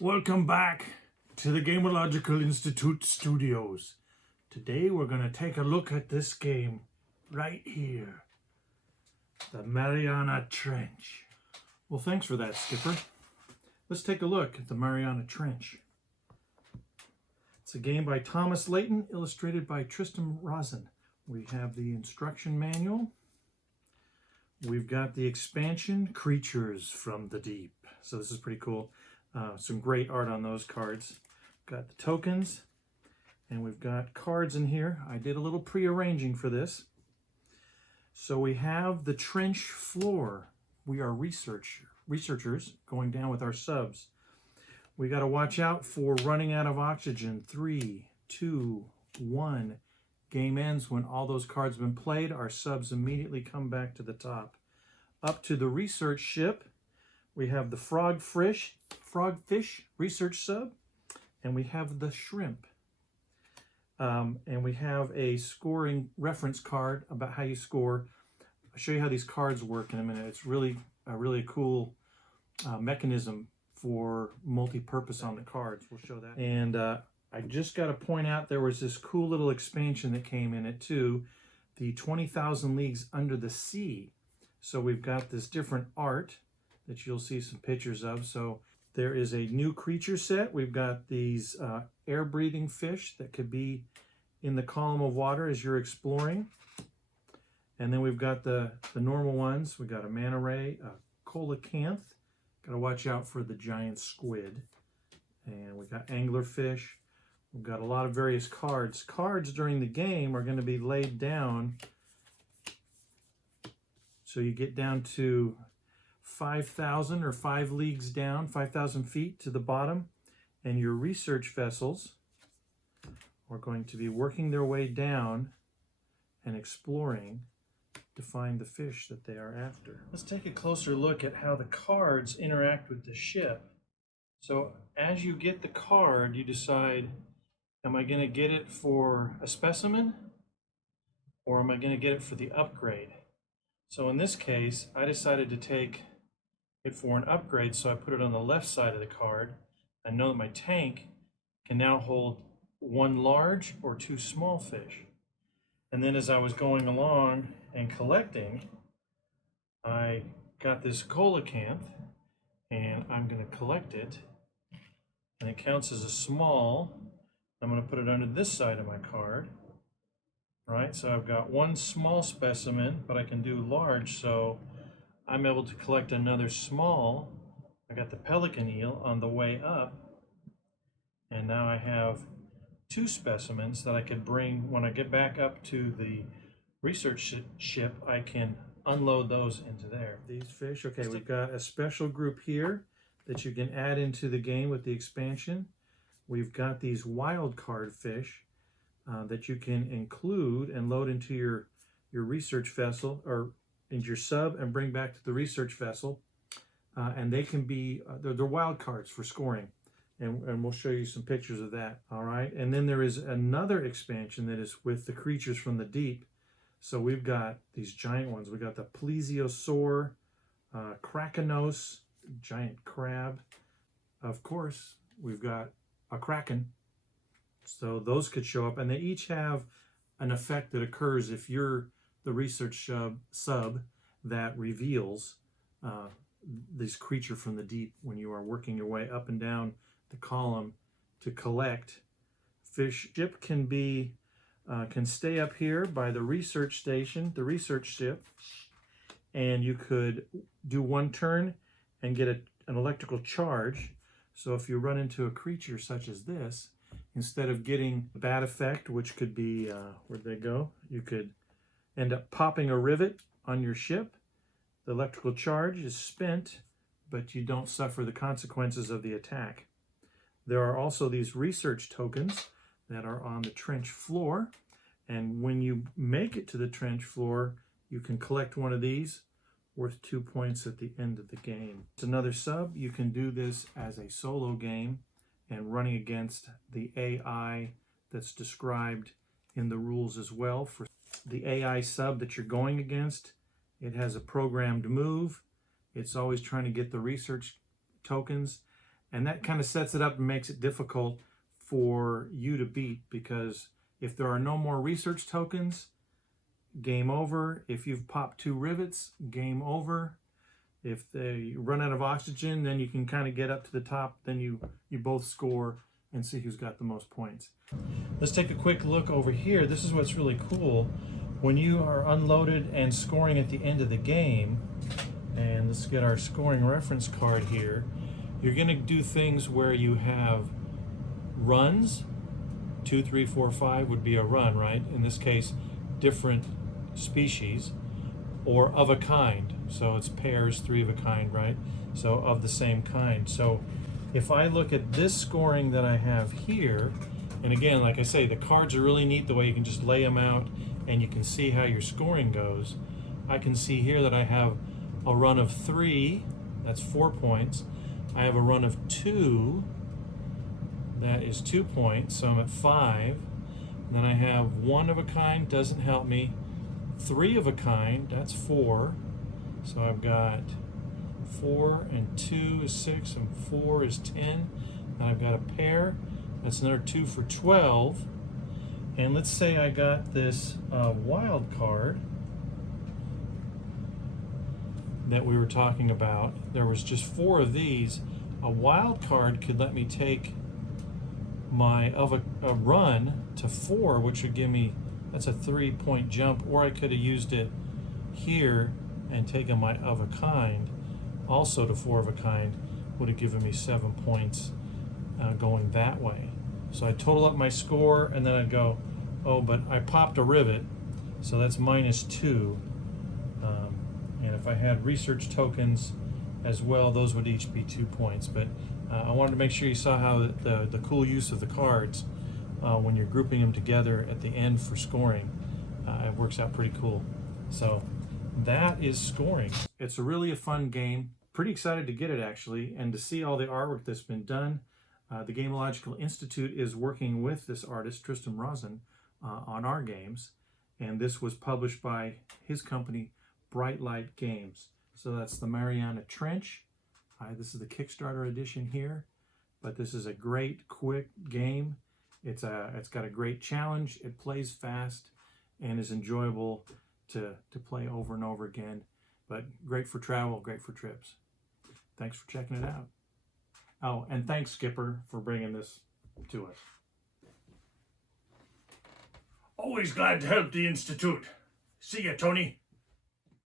Welcome back to the Gamealogical Institute Studios. Today we're going to take a look at this game right here. The Mariana Trench. Well, thanks for that, Skipper. Let's take a look at the Mariana Trench. It's a game by Thomas Layton, illustrated by Tristan Rosen. We have the instruction manual. We've got the expansion, Creatures from the Deep. So this is pretty cool. Some great art on those cards. Got the tokens, and we've got cards in here. I did a little pre-arranging for this. So we have the trench floor. We are researchers going down with our subs. We got to watch out for running out of oxygen. 3, 2, 1. Game ends when all those cards have been played. Our subs immediately come back to the top. Up to the research ship, we have the frogfish research sub, and we have the shrimp. And we have a scoring reference card about how you score. I'll show you how these cards work in a minute. It's really a cool mechanism for multi-purpose on the cards. We'll show that. And I just got to point out there was this cool little expansion that came in it too, the 20,000 Leagues Under the Sea. So we've got this different art that you'll see some pictures of. So there is a new creature set. We've got these air-breathing fish that could be in the column of water as you're exploring. And then we've got the normal ones. We've got a manta ray, a coelacanth. Got to watch out for the giant squid. And we've got anglerfish. We've got a lot of various cards. Cards during the game are going to be laid down. So you get down to 5,000 or 5 leagues down, 5,000 feet to the bottom, and your research vessels are going to be working their way down and exploring to find the fish that they are after. Let's take a closer look at how the cards interact with the ship. So as you get the card, you decide, am I going to get it for a specimen, or am I going to get it for the upgrade? So in this case, I decided to take it for an upgrade, so I put it on the left side of the card. I know that my tank can now hold 1 large or 2 small fish. And then as I was going along and collecting, I got this coelacanth, and I'm going to collect it, and it counts as a small. I'm going to put it under this side of my card. Right, so I've got 1 small specimen, but I can do large, so I'm able to collect another small. I got the pelican eel on the way up, and now I have 2 specimens that I could bring when I get back up to the research ship. I can unload those into there. These fish, okay, we've got a special group here that you can add into the game with the expansion. We've got these wild card fish that you can include and load into your research vessel or into your sub and bring back to the research vessel. And they can be, they're wild cards for scoring. And we'll show you some pictures of that, all right? And then there is another expansion that is with the creatures from the deep. So we've got these giant ones. We've got the plesiosaur, krakenos, giant crab. Of course, we've got a kraken. So those could show up, and they each have an effect that occurs if you're the research sub that reveals this creature from the deep when you are working your way up and down the column to collect fish. Ship can be can stay up here by the research station, the research ship, and you could do 1 turn and get an electrical charge. So if you run into a creature such as this, instead of getting a bad effect, which could be, where'd they go? You could end up popping a rivet on your ship. The electrical charge is spent, but you don't suffer the consequences of the attack. There are also these research tokens that are on the trench floor. And when you make it to the trench floor, you can collect one of these worth 2 points at the end of the game. It's another sub. You can do this as a solo game and running against the AI that's described in the rules as well. For the AI sub that you're going against, it has a programmed move. It's always trying to get the research tokens, And that kind of sets it up and makes it difficult for you to beat, because if there are no more research tokens, game over. If you've popped 2 rivets, game over. If they run out of oxygen, then you can kind of get up to the top, then you both score and see who's got the most points. Let's take a quick look over here. This is what's really cool. When you are unloaded and scoring at the end of the game, and let's get our scoring reference card here, you're going to do things where you have runs. 2, 3, 4, 5 would be a run, right? In this case, different species, or of a kind. So it's pairs, 3 of a kind, right? So of the same kind. So if I look at this scoring that I have here, and again, like I say, the cards are really neat the way you can just lay them out and you can see how your scoring goes. I can see here that I have a run of 3, that's 4 points. I have a run of 2, that is 2 points, so I'm at 5. And then I have 1 of a kind, doesn't help me. 3 of a kind, that's 4. So I've got 4 and 2 is 6 and 4 is 10. And I've got a pair, that's another 2 for 12. And let's say I got this wild card that we were talking about. There was just 4 of these. A wild card could let me take my a run to 4, which would give me, that's a 3-point jump, or I could have used it here and taken my of a kind also to 4 of a kind, would have given me 7 points going that way. So I total up my score and then I'd go, oh, but I popped a rivet, so that's -2. And if I had research tokens as well, those would each be 2 points. But I wanted to make sure you saw how the cool use of the cards when you're grouping them together at the end for scoring, it works out pretty cool. So that is scoring. It's really a fun game. Pretty excited to get it, actually, and to see all the artwork that's been done. The Gamealogical Institute is working with this artist, Tristan Rosen, on our games, and this was published by his company, Bright Light Games. So that's the Mariana Trench. This is the Kickstarter edition here, but this is a great, quick game. It's got a great challenge. It plays fast and is enjoyable to play over and over again, but great for travel, great for trips. Thanks for checking it out. Oh, and thanks, Skipper, for bringing this to us. Always glad to help the Institute. See ya, Tony.